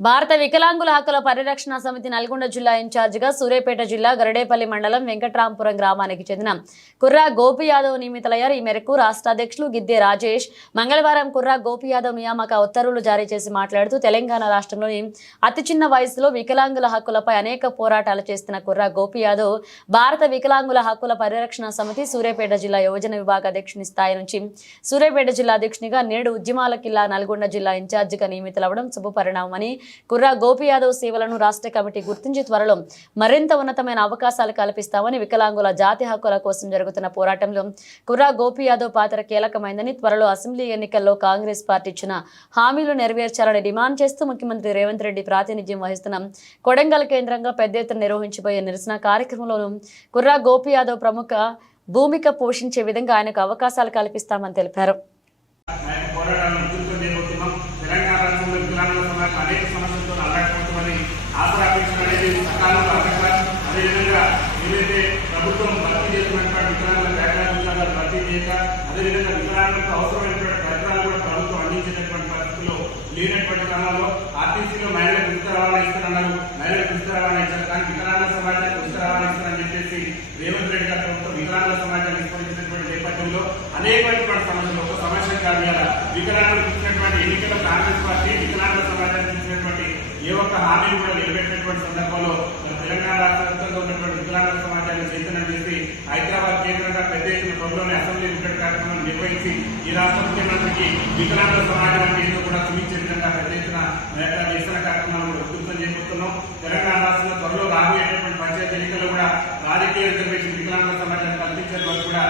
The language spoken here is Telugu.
భారత వికలాంగుల హక్కుల పరిరక్షణ సమితి నల్గొండ జిల్లా ఇన్ఛార్జిగా సూర్యాపేట జిల్లా గరడేపల్లి మండలం వెంకట్రాంపురం గ్రామానికి చెందిన కుర్రా గోపి యాదవ్ నియమితులయ్యారు. ఈ మేరకు రాష్ట్ర అధ్యక్షులు గిద్దె రాజేష్ మంగళవారం కుర్రా గోపి యాదవ్ నియామక ఉత్తర్వులు జారీ చేసి మాట్లాడుతూ తెలంగాణ రాష్ట్రంలోని అతి చిన్న వయసులో వికలాంగుల హక్కులపై అనేక పోరాటాలు చేస్తున్న కుర్రా గోపి యాదవ్ భారత వికలాంగుల హక్కుల పరిరక్షణ సమితి సూర్యాపేట జిల్లా యువజన విభాగ అధ్యక్షుని స్థాయి నుంచి సూర్యాపేట జిల్లా అధ్యక్షునిగా నేడు ఉద్యమాల కిల్లా నల్గొండ జిల్లా ఇన్ఛార్జిగా నియమితులవడం శుభపరిణామమని కుర్రా గోపి యాదవ్ సేవలను రాష్ట్ర కమిటీ గుర్తించి త్వరలో మరింత ఉన్నతమైన అవకాశాలు కల్పిస్తామని వికలాంగుల జాతి హక్కుల కోసం జరుగుతున్న పోరాటంలో కుర్రా గోపి యాదవ్ పాత్ర కీలకమైందని త్వరలో అసెంబ్లీ ఎన్నికల్లో కాంగ్రెస్ పార్టీ ఇచ్చిన హామీలు నెరవేర్చాలని డిమాండ్ చేస్తూ ముఖ్యమంత్రి రేవంత్ రెడ్డి ప్రాతినిధ్యం వహిస్తున్న కొడంగల్ కేంద్రంగా పెద్ద ఎత్తున నిర్వహించబోయే నిరసన కార్యక్రమంలోనూ కుర్రా గోపి యాదవ్ ప్రముఖ భూమిక పోషించే విధంగా ఆయనకు అవకాశాలు కల్పిస్తామని తెలిపారు. అనేక సమస్యలతో అల్లాడిపోతున్నది ఆసరాపించడం అనేది సకాలంలో అడగాలి. అదేవిధంగా ఏదైతే ప్రభుత్వం భర్తీ చేస్తున్నటువంటి వికలాంగుల కేటాయించాలో భర్తీ చేయక అదేవిధంగా వికలాంగులకు అవసరమైనటువంటి పరికరాలు కూడా ప్రభుత్వం అందించేటటువంటి పరిస్థితుల్లో లేనటువంటి క్రమంలో ఆర్టీసీలో మహిళలకు ఉచిత రవాణా ఇస్తారన్నారు. మహిళలకు ఉచిత రవాణా ఇచ్చారు, కానీ వికలాంగుల సమాజానికి ఉచిత రవాణా ఇస్తారని చెప్పేసి రేవంత్ రెడ్డి గారి ప్రభుత్వం వికలాంగుల సమాజాన్ని విస్మరించినటువంటి నేపథ్యంలో అనేకమైనటువంటి సమస్యలు ఒక సమస్య కాదు కదా. వికలాంగులకు ఇచ్చినటువంటి ఎన్నికల కాంగ్రెస్ పార్టీ వికలాంగుల సమాజానికి ఇచ్చినటువంటి ఏ ఒక్క హామీని కూడా నిలబెట్టినటువంటి సందర్భంలో తెలంగాణ రాష్ట్ర వ్యాప్తంగా ఉన్నటువంటి వికలాంగుల సమాజాన్ని చైతన్యం చేసి హైదరాబాద్ కేంద్రంగా పెద్ద ఎత్తున త్వరలోనే అసెంబ్లీ కార్యక్రమం నిర్వహించి ఈ రాష్ట్ర ముఖ్యమంత్రికి వికలాంగుల సమాజానికి కూడా చూపించే విధంగా పెద్ద ఎత్తున నిరసన కార్యక్రమాలు కూడా ఉధృతం చేయబోతున్నాం. తెలంగాణ రాష్ట్రంలో త్వరలో రాబోయేటటువంటి పంచాయతీ ఎన్నికల్లో కూడా రాజకీయ రిజర్వేషన్ వికలాంగుల సమాజాన్ని కల్పించే వరకు కూడా